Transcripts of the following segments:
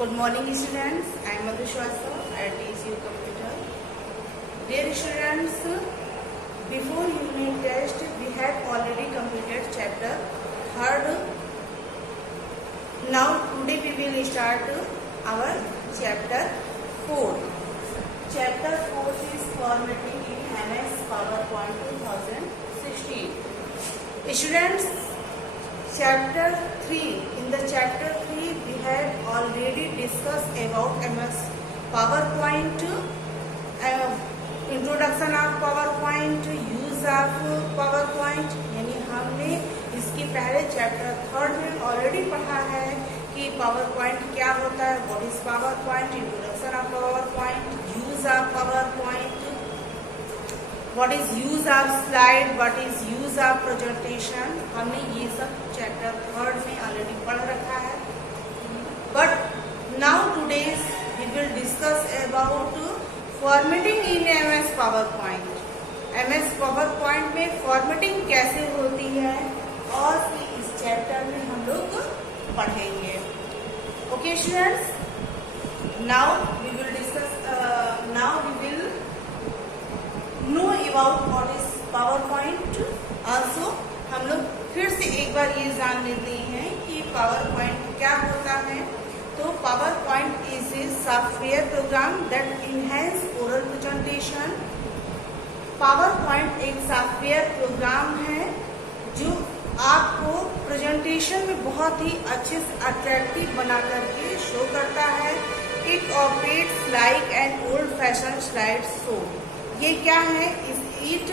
Good morning students, I am Madhu Shrivastava, I teach you computer. Dear students, before unit test we have already completed chapter 3rd. Now today we will start our chapter 4. Chapter 4 is formatting in MS PowerPoint 2016. Students, chapter 3, in the chapter 3 we had already discussed about MS PowerPoint, introduction of PowerPoint, use of PowerPoint, यानी हमने इसके पहले chapter 3 में already पढ़ा है कि PowerPoint क्या होता है, what is PowerPoint, introduction of PowerPoint, use of PowerPoint, what is use of slide, what is use of presentation. हमने ये सब चैप्टर 3 में ऑलरेडी पढ़ रखा है. But now today we will discuss about formatting in MS PowerPoint. MS PowerPoint में formatting कैसे होती है और इस चैप्टर में हम लोग पढ़ेंगे. Okay students, now we will discuss, now we will know about what is PowerPoint. Also हम लोग फिर से एक बार ये जान लेते हैं कि पावरपॉइंट क्या होता है. तो PowerPoint is a software program that enhance oral presentation. PowerPoint एक सॉफ्टवेयर प्रोग्राम है जो आपको प्रेजेंटेशन में बहुत ही अच्छे से अट्रैक्टिव बना करके शो करता है. It operates like an old fashioned slide show. ये क्या है? It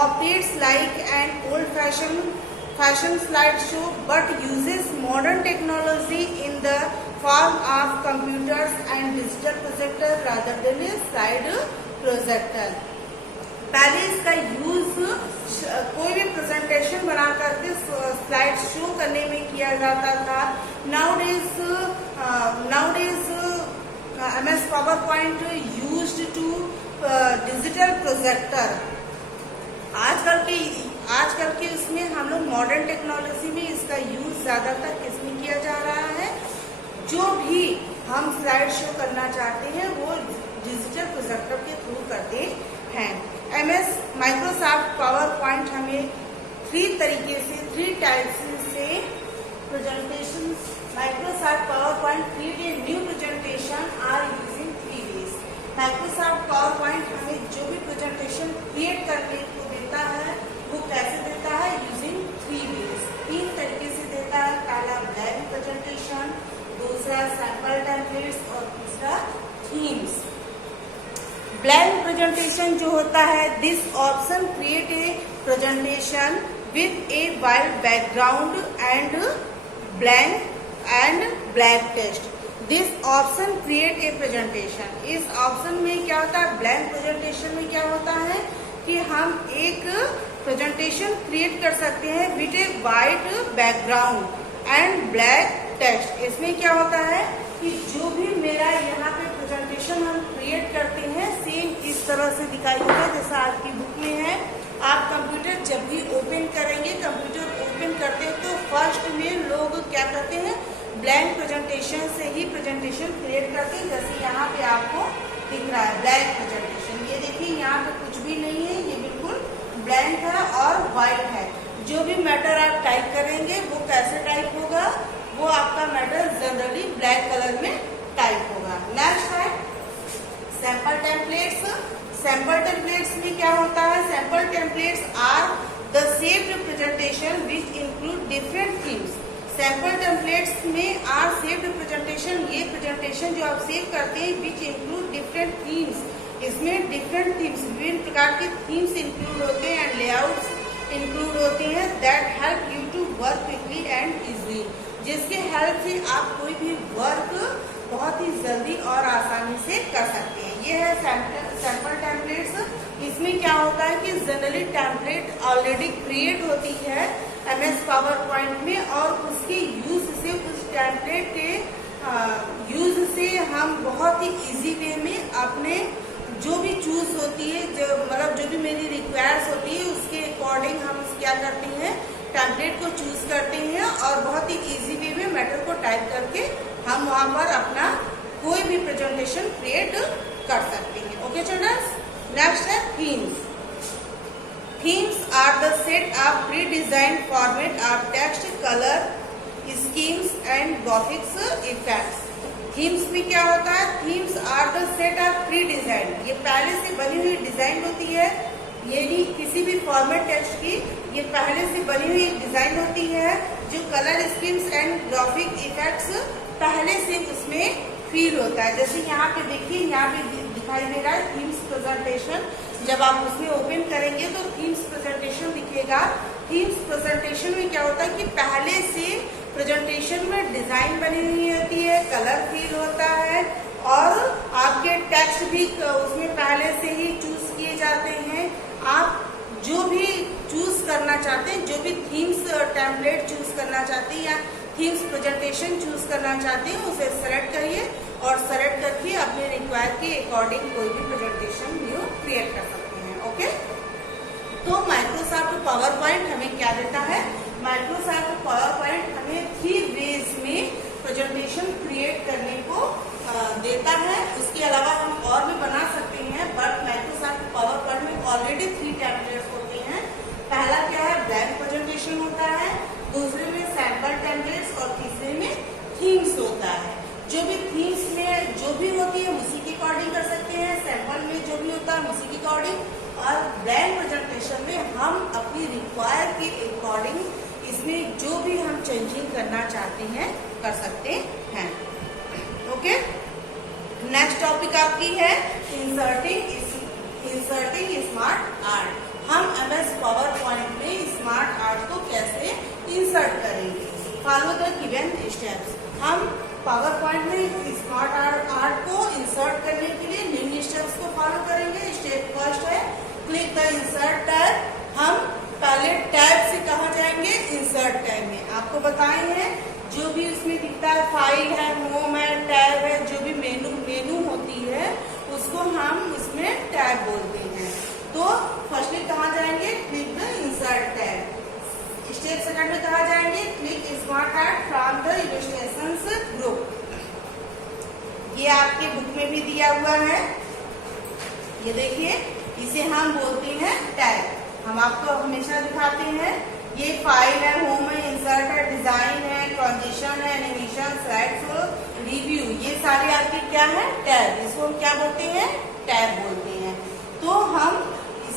operates like an old fashioned slide show but uses modern technology in the form of computers and digital projector rather than a slide projector. पहले इसका use कोई भी presentation बना करके slide show करने में किया जाता था. Nowadays MS PowerPoint used to digital projector. आजकल के इसमें हम लोग मॉडर्न टेक्नोलॉजी में इसका यूज ज्यादातर किसमें किया जा रहा है? जो भी हम स्लाइड शो करना चाहते हैं वो डिजिटल प्रोजेक्टर के थ्रू करते हैं. माइक्रोसॉफ्ट पावरपॉइंट हमें 3 टाइप्स से presentation. Microsoft PowerPoint create a new presentation are using 3 ways. Microsoft PowerPoint हमें जो भी प्रेजेंटेशन क्रिएट करने को देता है वो कैसे देता है? Using 3 ways. 3 तरीके से देता है. पहला ब्लैंक प्रेजेंटेशन, दूसरा सैंपल टेम्पलेट्स और तीसरा थीम्स. ब्लैंक प्रेजेंटेशन जो होता है, this option create a presentation with A white background and black text. This option create a presentation. इस ऑप्शन में क्या होता है? ब्लैंक प्रेजेंटेशन में क्या होता है कि हम एक प्रेजेंटेशन क्रिएट कर सकते हैं with A white background and black text. इसमें क्या होता है कि जो भी मेरा यहाँ पे प्रेजेंटेशन हम क्रिएट करते हैं सेम इस तरह से दिखाई देगा जैसा आपकी बुक में है. आप कंप्यूटर जब भी ओपन करेंगे, कंप्यूटर ओपन करते हैं तो फर्स्ट में लोग क्या करते हैं? ब्लैंक प्रेजेंटेशन से ही प्रेजेंटेशन क्रिएट करते हैं. जैसे यहाँ पे आपको दिख रहा है ब्लैंक प्रेजेंटेशन. ये देखिए यहाँ पे कुछ भी नहीं है, ये बिल्कुल ब्लैंक है और व्हाइट है. जो भी मैटर आप टाइप करेंगे वो कैसे टाइप होगा? वो आपका मैटर जनरली ब्लैक कलर में टाइप होगा. नेक्स्ट है सैंपल टेम्पलेट्स. सैंपल टेम्पलेट्स में क्या होता है? Sample templates are the saved presentation which include different themes. Sample templates में आर सेव्ड प्रेजेंटेशन, ये प्रेजेंटेशन जो आप सेव करते हैं विच इंक्लूड डिफरेंट थीम्स. इसमें डिफरेंट थीम्स, विभिन्न प्रकार के थीम्स इंक्लूड होते हैं एंड लेआउट्स इंक्लूड होते हैं that help you to work quickly and easily. जिसके हेल्प से आप कोई भी वर्क बहुत ही जल्दी और आसानी से कर सकते हैं. ये है सैंपल टेम्पलेट्स. इसमें क्या होता है कि जनरली टेम्पलेट ऑलरेडी क्रिएट होती है MS पावरपॉइंट में और उसके यूज से, उस टेम्पलेट के यूज से हम बहुत ही इजी वे में अपने जो भी चूज होती है, जो भी मेरी रिक्वायर्स होती है उसके अकॉर्डिंग हम क्या करते हैं, टेम्पलेट को चूज करते हैं और बहुत ही इजी वे में मैटर को टाइप करके हम वहां पर अपना कोई भी प्रेजेंटेशन क्रिएट कर सकते हैं। ओके चिल्ड्रंस, नेक्स्ट है themes. Themes are the set of pre-designed format of text, color schemes and graphics effects. Themes में क्या होता है? Themes are the set of pre-designed, ये पहले से बनी हुई डिजाइन होती है। ये नहीं किसी भी फॉर्मेट टेक्स्ट की, ये पहले से बनी हुई डिजाइन होती है जो colour schemes and graphic effects पहले से उसमें फील होता है। जैसे यहाँ पे देखिए, यहाँ पे दिखाई दे रहा है थीम्स प्रेजेंटेशन। जब आप उसमें ओपन करेंगे तो थीम्स प्रेजेंटेशन दिखेगा। थीम्स प्रेजेंटेशन में क्या होता है कि पहले से प्रेजेंटेशन में डिजाइन बनी हुई होती है, कलर फील होता है और आपके टेक्स्ट भी उसमें पहले से ही चूज किए जाते हैं। आप जो भी चूज करना चाहते हैं, जो भी थीम्स टेम्पलेट चूज करना चाहते हैं या थीम्स प्रेजेंटेशन चूज करना चाहते हैं, उसे सेलेक्ट करिए और सेलेक्ट करके अपने रिक्वायर के अकॉर्डिंग कोई भी प्रेजेंटेशन न्यू क्रिएट कर सकते हैं। ओके, तो माइक्रोसॉफ्ट पावर पॉइंट हमें क्या देता है? माइक्रोसॉफ्ट पावर पॉइंट हमें 3 वेज में प्रेजेंटेशन क्रिएट करने को देता है। उसके अलावा हम और भी बना सकते हैं, बट माइक्रोसॉफ्ट पावर पॉइंट में ऑलरेडी 3 टेम्पलेट्स होते हैं। पहला क्या है? ब्लैंक प्रेजेंटेशन होता है, दूसरे में सैंपल टेम्पलेट्स और तीसरे में थीम्स होता है। जो भी थीम्स में जो भी होती है उसी के अकॉर्डिंग कर सकते हैं, सैंपल में जो भी होता है उसी के अकॉर्डिंग, और ब्लैंक प्रेजेंटेशन में हम अपनी रिक्वायर के अकॉर्डिंग इसमें जो भी हम चेंजिंग करना चाहते हैं कर सकते हैं। ओके, नेक्स्ट टॉपिक आपकी है इंसर्टिंग स्मार्ट आर्ट। हम MS पावर पॉइंट में स्मार्ट आर्ट को कैसे इंसर्ट करेंगे? Follow the given steps. हम पावर पॉइंट में स्मार्ट आर्ट को इंसर्ट करने के लिए निम्न स्टेप्स को फॉलो करेंगे। स्टेप फर्स्ट है क्लिक द इंसर्ट टैब। हम पहले टैब से कहाँ जाएंगे? इंसर्ट टैब में। आपको बताए हैं जो भी उसमें दिखता है, फाइल है, होम है, टैब है, जो भी मेनू होती है उसको हम उसमें टैब बोलते हैं। तो फर्स्टली कहाँ जाएंगे? Click the insert tab. Step second में कहा जाएंगे? Click smart art from the illustrations group. ये आपके बुक में भी दिया हुआ है, ये देखिए, इसे हम बोलते हैं टैग। हम आपको हमेशा दिखाते हैं, ये फाइल है, होम है, इंसर्ट है, डिजाइन है, ट्रांजिशन है, एनिमेशन, स्लाइड्स, रिव्यू, ये सारे आपके क्या है? टैग। इसको हम क्या बोलते हैं? टैग बोलते हैं। तो हम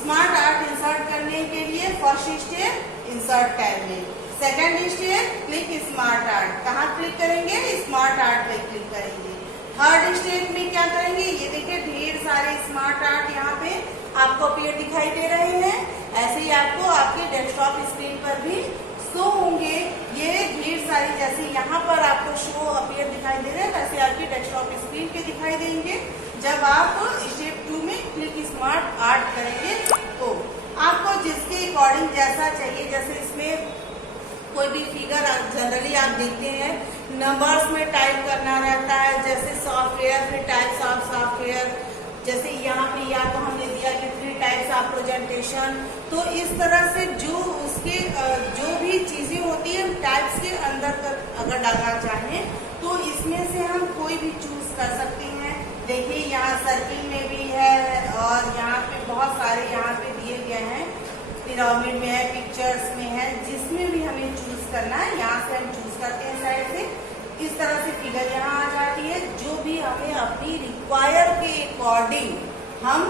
स्मार्ट आर्ट इंसर्ट करने के लिए फर्स्ट स्टेप इंसर्ट टैब में, second step click smart art. कहाँ क्लिक करेंगे? स्मार्ट आर्ट पे क्लिक करेंगे। थर्ड स्टेप में क्या करेंगे? ये देखिए ढेर सारे स्मार्ट आर्ट यहाँ पे आपको अपीयर दिखाई दे रहे हैं। ऐसे ही आपको आपके डेस्कटॉप स्क्रीन पर भी शो होंगे। ये ढेर सारी, जैसे यहाँ पर आपको शो अपीयर दिखाई दे रहे हैं, वैसे आपके डेस्कटॉप स्क्रीन पे दिखाई देंगे। जब आप स्टेप 2 में क्लिक स्मार्ट आर्ट करेंगे तो आपको जिसके अकॉर्डिंग जैसा चाहिए, जैसे इसमें कोई भी फिगर जनरली आप देखते हैं नंबर्स में टाइप करना रहता है, जैसे सॉफ्टवेयर, फिर टाइप्स ऑफ सॉफ्टवेयर, जैसे यहाँ पे या तो हमने दिया कि 3 टाइप्स ऑफ प्रेजेंटेशन। तो इस तरह से जो उसके जो भी चीजें होती है टाइप्स के अंदर अगर डालना चाहें तो इसमें से हम कोई भी चूज कर सकते हैं। देखिए यहाँ सर्किल में भी है और यहाँ पे बहुत सारे यहाँ पे दिए गए हैं, पिरामिड में है, पिक्चर्स में है, जिसमें भी हमें चूज करना है यहाँ से हम चूज करते हैं साइड से। इस तरह से फिगर यहाँ आ जाती है। जो भी हमें अपनी रिक्वायर के अकॉर्डिंग हम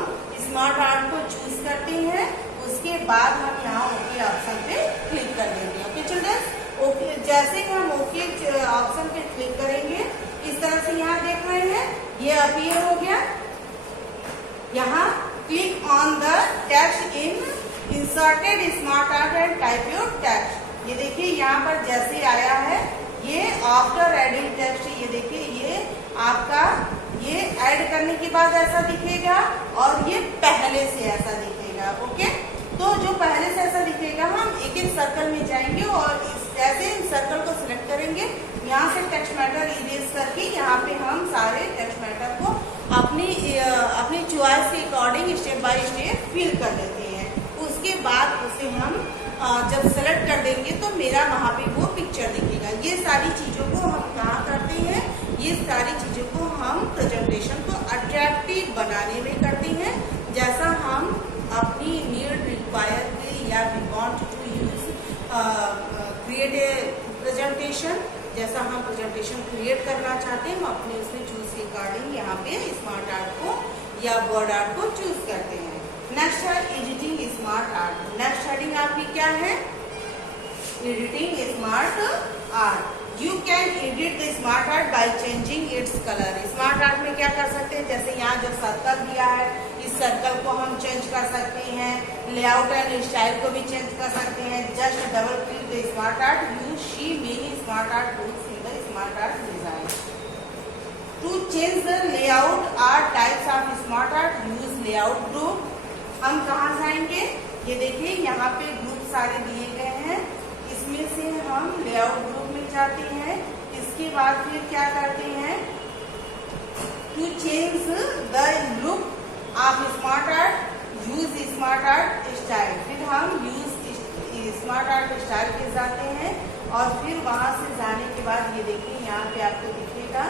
स्मार्ट आर्ट को चूज करते हैं, उसके बाद हम यहाँ ओके ऑप्शन पे क्लिक कर देंगे। ओके चिल्ड्रन, ओके, जैसे ही हम ओके ऑप्शन पे क्लिक करेंगे, इस तरह से यहाँ देख रहे हैं ये अपीयर हो गया। यहाँ click on the text in inserted smart art and type your text. ये देखिए यहाँ पर जैसे आया है, ये आफ्टर एडिंग टेक्स्ट, ये देखिए ये आपका ये ऐड करने के बाद ऐसा दिखेगा और ये पहले से ऐसा दिखेगा। ओके, तो जो पहले से ऐसा दिखेगा हम एक एक सर्कल में जाएंगे और जैसे सर्कल को सिलेक्ट करेंगे, यहाँ से टेक्स्ट मैटर इरेज करके यहाँ पे हम सारे टेक्स्ट मैटर को अपनी चॉइस के according step by step fill कर देते हैं। उसके बाद उसे हम जब सेलेक्ट कर देंगे तो मेरा वहाँ पे वो पिक्चर दिखेगा। ये सारी चीजों को हम कहाँ करते हैं? ये सारी चीजों को हम प्रेजेंटेशन को अट्रैक्टिव बनाने में करते हैं। जैसा हम अपनी नीड रिक्वायर के या we want to use create a presentation, जैसा हम प्रेजेंटेशन क्रिएट करना चाहते हैं हम अपने उसमें चूज के अकॉर्डिंग यहाँ पे स्मार्ट आर्ट को या वर्ड आर्ट को चूज करते हैं। नेक्स्ट है editing smart art. Next heading आपकी क्या है? Editing smart art. You can edit the smart art by changing its colour. Smart art में क्या कर सकते हैं? जैसे यहाँ जो सर्कल दिया है, इस सर्कल को हम चेंज कर सकते हैं, लेआउट एंड स्टाइल को भी चेंज कर सकते हैं। Just double click the smart art, you see many smart art tools in the smart art design. To change the layout art types of smart art, use layout group. हम कहाँ जाएंगे? ये देखिए यहाँ पे ग्रुप सारे दिए गए हैं, इसमें से हम लेआउट ग्रुप में जाते हैं। इसके बाद फिर क्या करते हैं? To change the look of smart art, use smart art style. फिर हम यूज स्मार्ट आर्ट स्टाइल पे जाते हैं और फिर वहां से जाने के बाद ये देखिए यहाँ पे आपको दिखेगा,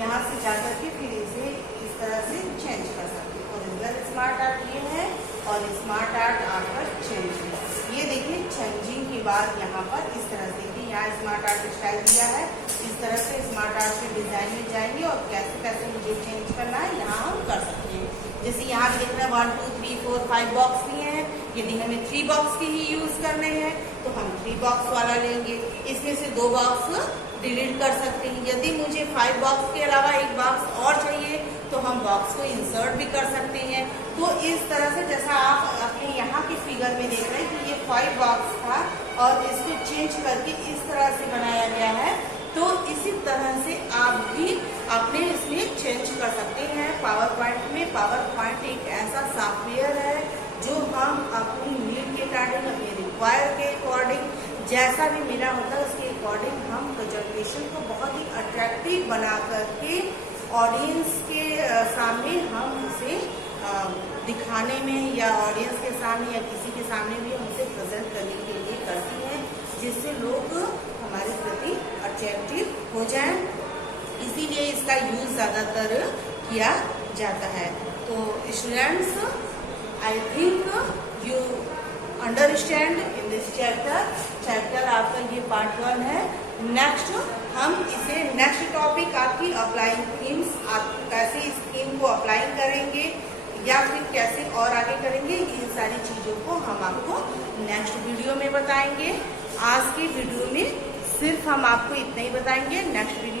यहाँ से जाकर के फिर इसे इस तरह से चेंज कर सकते हैं। ओरिजिनल स्मार्ट आर्ट ये है और स्मार्ट आर्ट आपका चेंज है। ये देखिए चेंजिंग के बाद यहाँ पर इस तरह से देखिए यहाँ स्मार्ट आर्ट स्टाइल दिया है, इस तरह से स्मार्ट आर्ट के डिजाइन में जाएंगे और कैसे कैसे मुझे चेंज करना है यहाँ हम कर सकते हैं। जैसे यहाँ पे देखना 1 2 3 4 5 बॉक्स दिए हैं, यदि हमें 3 बॉक्स के ही यूज करने हैं तो हम 3 बॉक्स वाला लेंगे। इसमें से 2 बॉक्स डिलीट कर सकते हैं। यदि मुझे 5 बॉक्स के अलावा 1 बॉक्स और चाहिए तो हम बॉक्स को इंसर्ट भी कर सकते हैं। तो इस तरह से जैसा आप अपने यहाँ की फिगर में देख रहे हैं कि ये 5 बॉक्स था और इसको चेंज करके इस तरह से बनाया गया है, तो इसी तरह से आप भी अपने इसमें चेंज कर सकते हैं। पावर पॉइंट में पावर पॉइंट एक ऐसा सॉफ्टवेयर है जो हम अपनी नीड के अकॉर्डिंग, अपने रिक्वायर के अकॉर्डिंग, जैसा भी मेरा होता है उसके अकॉर्डिंग हम प्रेजेंटेशन को बहुत ही अट्रैक्टिव बना करके ऑडियंस के सामने हम उसे दिखाने में या ऑडियंस के सामने या किसी के सामने भी हम उसे प्रेजेंट करने के लिए करती हैं, जिससे लोग हमारे प्रति अट्रैक्टिव हो जाएं। इसीलिए इसका यूज ज़्यादातर किया जाता है। तो students, I think you understand in this chapter आपका ये पार्ट 1 है। नेक्स्ट हम इसे नेक्स्ट टॉपिक आपकी अप्लाइंग थीम्स, आप कैसे इस थीम को अप्लाई करेंगे या फिर कैसे और आगे करेंगे, इन सारी चीज़ों को हम आपको नेक्स्ट वीडियो में बताएंगे। आज की वीडियो में सिर्फ हम आपको इतना ही बताएंगे। Next video